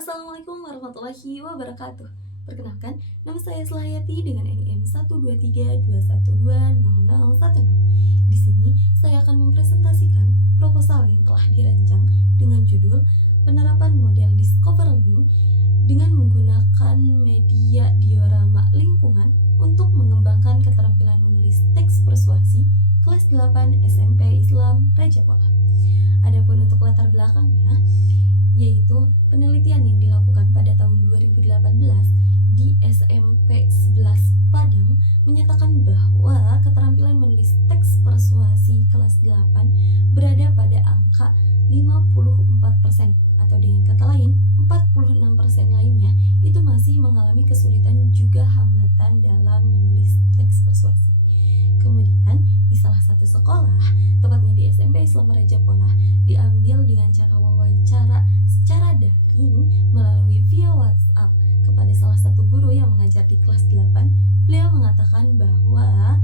Assalamualaikum warahmatullahi wabarakatuh. Perkenalkan, nama saya Selahayati dengan NIM 12321200010. Di sini saya akan mempresentasikan proposal yang telah dirancang dengan judul Penerapan Model Discover Learning dengan menggunakan media diorama lingkungan untuk mengembangkan keterampilan menulis teks persuasi kelas 8 SMP Islam Raja Pola. Adapun untuk latar belakangnya, yaitu penelitian yang dilakukan pada tahun 2018 di SMP 11 Padang menyatakan bahwa keterampilan menulis teks persuasi kelas 8 berada pada angka 54%, atau dengan kata lain 46% lainnya itu masih mengalami kesulitan juga hambatan dalam menulis teks persuasi. Kemudian di salah satu sekolah, tepatnya di SMP Islam Raja Pola, diambil dengan cara wawancara secara daring melalui via WhatsApp kepada salah satu guru yang mengajar di kelas 8. Beliau mengatakan bahwa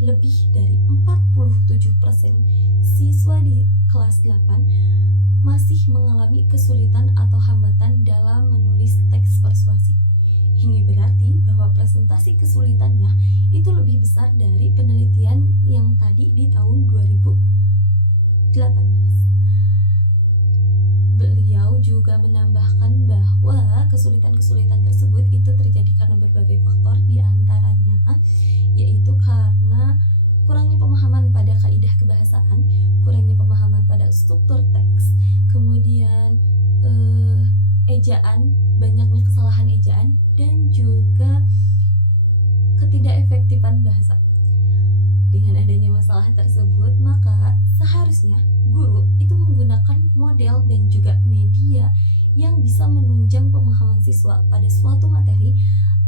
lebih dari 47% siswa di kelas 8 masih mengalami kesulitan atau hambatan dalam menulis teks persuasi. Ini berarti bahwa presentasi kesulitannya itu lebih besar dari penelitian yang tadi di tahun 2018. Beliau juga menambahkan bahwa kesulitan-kesulitan tersebut itu terjadi karena berbagai faktor, diantaranya yaitu karena kurangnya pemahaman pada kaidah kebahasaan, kurangnya pemahaman pada struktur teks, kemudian ejaan, banyaknya kesalahan ejaan, dan juga ketidakefektifan bahasa. Dengan adanya masalah tersebut, maka seharusnya guru itu menggunakan model dan juga media yang bisa menunjang pemahaman siswa pada suatu materi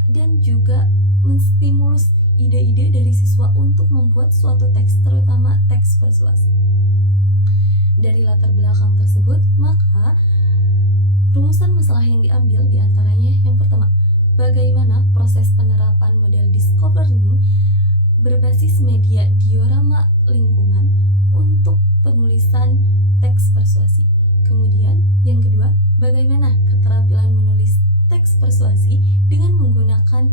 dan juga menstimulus ide-ide dari siswa untuk membuat suatu teks, terutama teks persuasi. Dari latar belakang tersebut, maka rumusan masalah yang diambil diantaranya yang pertama, bagaimana proses penerapan model Discover Learning berbasis media diorama lingkungan untuk penulisan teks persuasi. Kemudian yang kedua, bagaimana keterampilan menulis teks persuasi dengan menggunakan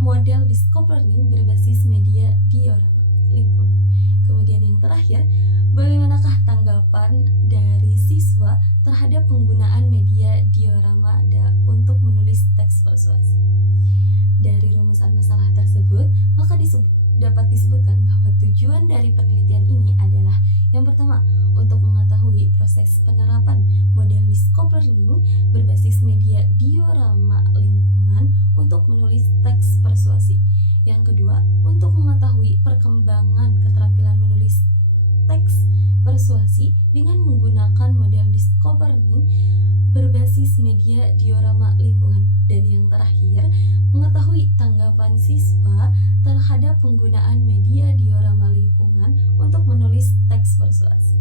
model Discover Learning berbasis media diorama lingkungan. Kemudian yang terakhir, bagaimanakah tanggapan dari siswa terhadap penggunaan media diorama untuk menulis teks persuasi. Dari rumusan masalah tersebut, maka dapat disebutkan bahwa tujuan dari penelitian ini adalah yang pertama, untuk mengetahui proses penerapan model Discover Learning berbasis media diorama lingkungan untuk menulis teks persuasi. Yang kedua, untuk mengetahui perkembangan keterampilan menulis teks persuasi dengan menggunakan model Discover Learning berbasis media diorama lingkungan. Dan yang terakhir, mengetahui tanggapan siswa terhadap penggunaan media diorama lingkungan untuk menulis teks persuasi.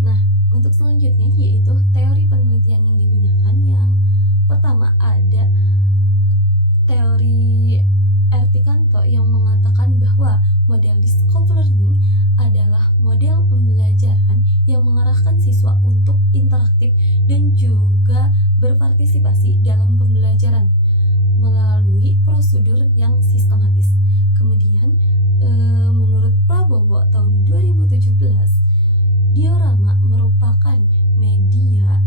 Nah, untuk selanjutnya yaitu teori penelitian yang digunakan. Yang pertama ada teori Ertikanto yang mengatakan bahwa model Discover Learning adalah model pembelajaran yang mengarahkan siswa untuk interaktif dan juga berpartisipasi dalam pembelajaran melalui prosedur yang sistematis. Kemudian menurut Prabowo tahun 2017, diorama merupakan media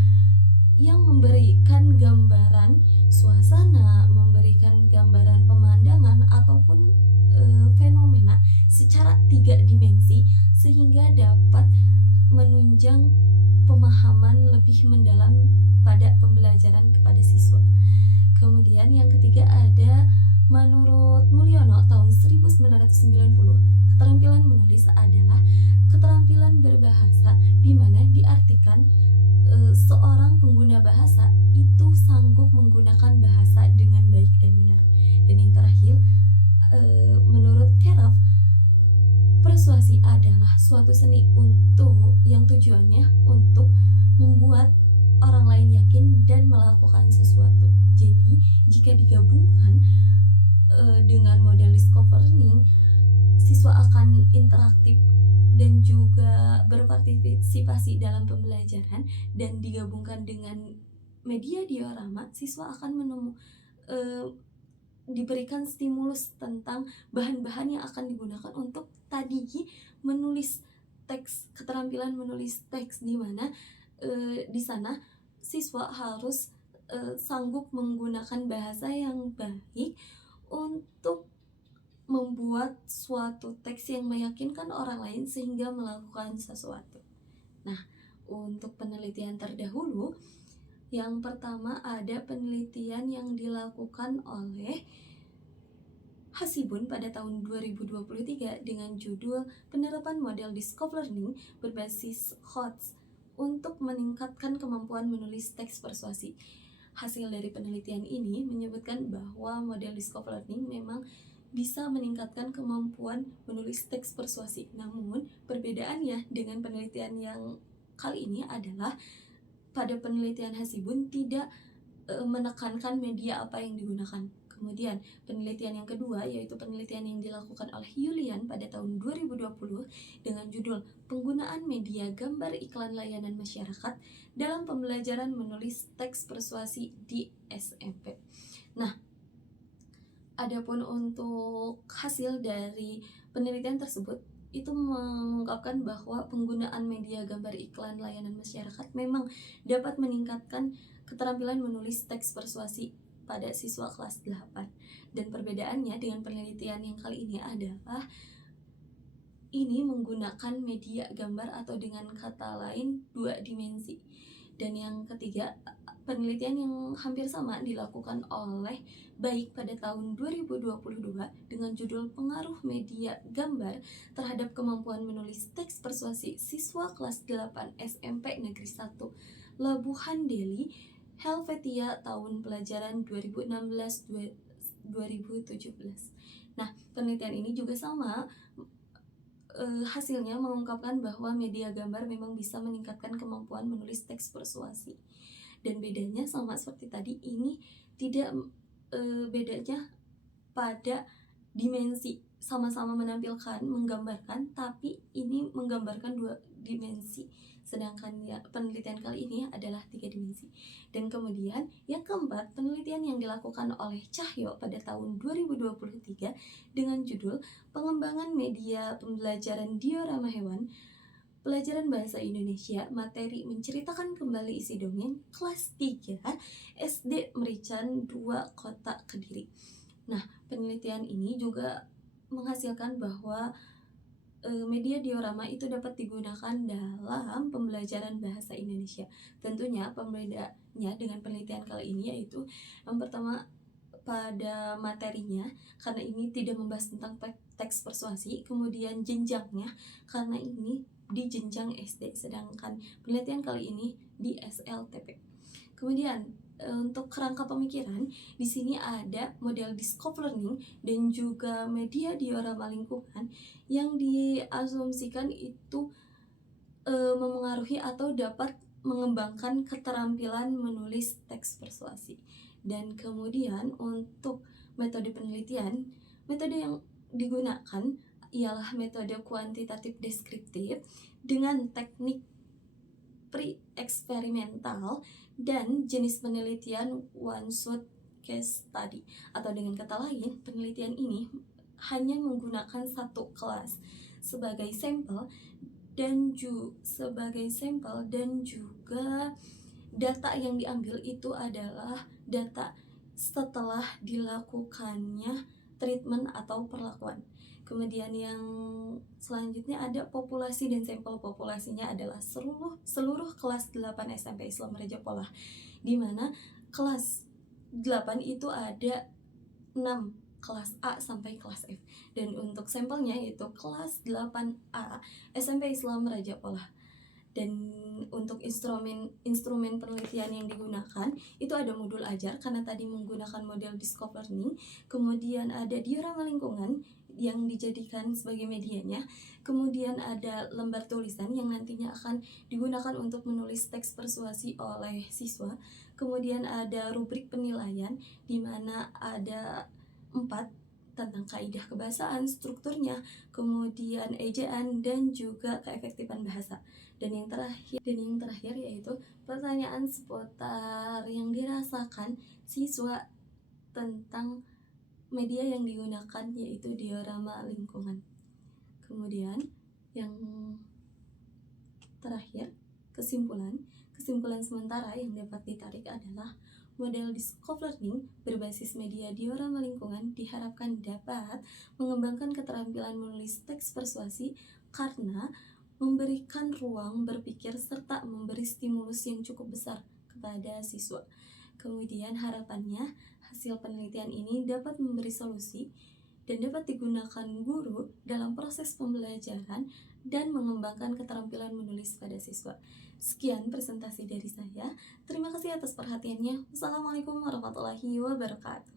yang memberikan gambaran suasana, memberikan gambaran pemandangan ataupun fenomena secara 3 dimensi sehingga dapat menunjang pemahaman lebih mendalam pada pembelajaran kepada siswa. Kemudian yang ketiga ada menurut Mulyono tahun 1990, keterampilan menulis adalah keterampilan berbahasa di mana diartikan seorang pengguna bahasa itu sanggup menggunakan bahasa dengan baik dan benar. Dan yang terakhir, menurut Kerov, persuasi adalah suatu seni yang tujuannya untuk membuat orang lain yakin dan melakukan sesuatu. Jadi jika digabungkan dengan model Discover Learning, siswa akan interaktif dan juga berpartisipasi dalam pembelajaran, dan digabungkan dengan media diorama, siswa akan diberikan stimulus tentang bahan-bahan yang akan digunakan untuk tadi menulis teks, keterampilan menulis teks, di mana di sana siswa harus sanggup menggunakan bahasa yang baik untuk membuat suatu teks yang meyakinkan orang lain sehingga melakukan sesuatu. Nah, untuk penelitian terdahulu, yang pertama ada penelitian yang dilakukan oleh Hasibun pada tahun 2023 dengan judul Penerapan Model Discourse Learning berbasis HOTS untuk meningkatkan kemampuan menulis teks persuasi. Hasil dari penelitian ini menyebutkan bahwa model discourse learning memang bisa meningkatkan kemampuan menulis teks persuasi. Namun, perbedaannya dengan penelitian yang kali ini adalah pada penelitian Hasibun tidak menekankan media apa yang digunakan. Kemudian, penelitian yang kedua yaitu penelitian yang dilakukan oleh Yulian pada tahun 2020 dengan judul Penggunaan Media Gambar Iklan Layanan Masyarakat dalam Pembelajaran Menulis Teks Persuasi di SMP. Nah, adapun untuk hasil dari penelitian tersebut itu mengungkapkan bahwa penggunaan media gambar iklan layanan masyarakat memang dapat meningkatkan keterampilan menulis teks persuasi pada siswa kelas 8. Dan perbedaannya dengan penelitian yang kali ini adalah ini menggunakan media gambar atau dengan kata lain 2 dimensi. Dan yang ketiga, penelitian yang hampir sama dilakukan oleh Baik pada tahun 2022 dengan judul Pengaruh Media Gambar terhadap Kemampuan Menulis Teks Persuasi Siswa Kelas 8 SMP Negeri 1 Labuhan Deli, Helvetia tahun pelajaran 2016-2017. Nah, penelitian ini juga sama, hasilnya mengungkapkan bahwa media gambar memang bisa meningkatkan kemampuan menulis teks persuasi. Dan bedanya sama seperti tadi, ini tidak bedanya pada dimensi, sama-sama menampilkan, menggambarkan, tapi ini menggambarkan 2 dimensi, sedangkan ya, penelitian kali ini adalah 3 dimensi. Dan kemudian yang keempat, penelitian yang dilakukan oleh Cahyo pada tahun 2023 dengan judul Pengembangan Media Pembelajaran Diorama Hewan, Pelajaran Bahasa Indonesia, materi menceritakan kembali isi dongeng, kelas 3 SD Merican 2 Kota Kediri. Nah, penelitian ini juga menghasilkan bahwa media diorama itu dapat digunakan dalam pembelajaran bahasa Indonesia. Tentunya pembedanya dengan penelitian kali ini yaitu yang pertama pada materinya, karena ini tidak membahas tentang teks persuasi. Kemudian jenjangnya, karena ini di jenjang SD, sedangkan penelitian kali ini di SLTP. Kemudian untuk kerangka pemikiran, di sini ada model discourse learning dan juga media diorama lingkungan yang diasumsikan itu memengaruhi atau dapat mengembangkan keterampilan menulis teks persuasi. Dan kemudian untuk metode penelitian, metode yang digunakan ialah metode kuantitatif deskriptif dengan teknik pre-eksperimental dan jenis penelitian one-shot case study. Atau dengan kata lain, penelitian ini hanya menggunakan satu kelas sebagai sampel dan juga data yang diambil itu adalah data setelah dilakukannya treatment atau perlakuan. Kemudian yang selanjutnya ada populasi dan sampel populasinya adalah seluruh kelas 8 SMP Islam Raja Polah, di mana kelas 8 itu ada 6 kelas A sampai kelas F. Dan untuk sampelnya yaitu kelas 8A SMP Islam Raja Polah. Dan untuk instrumen penelitian yang digunakan itu ada modul ajar karena tadi menggunakan model discourse learning, kemudian ada diorama lingkungan yang dijadikan sebagai medianya, kemudian ada lembar tulisan yang nantinya akan digunakan untuk menulis teks persuasi oleh siswa, kemudian ada rubrik penilaian di mana ada 4 tentang kaidah kebahasaan, strukturnya, kemudian ejaan dan juga keefektifan bahasa. Dan yang terakhir yaitu pertanyaan seputar yang menceritakan siswa tentang media yang digunakan, yaitu diorama lingkungan. Kemudian yang terakhir, kesimpulan sementara yang dapat ditarik adalah model discourse learning berbasis media diorama lingkungan diharapkan dapat mengembangkan keterampilan menulis teks persuasi karena memberikan ruang berpikir serta memberi stimulus yang cukup besar kepada siswa. Kemudian harapannya hasil penelitian ini dapat memberi solusi dan dapat digunakan guru dalam proses pembelajaran dan mengembangkan keterampilan menulis pada siswa. Sekian presentasi dari saya. Terima kasih atas perhatiannya. Wassalamualaikum warahmatullahi wabarakatuh.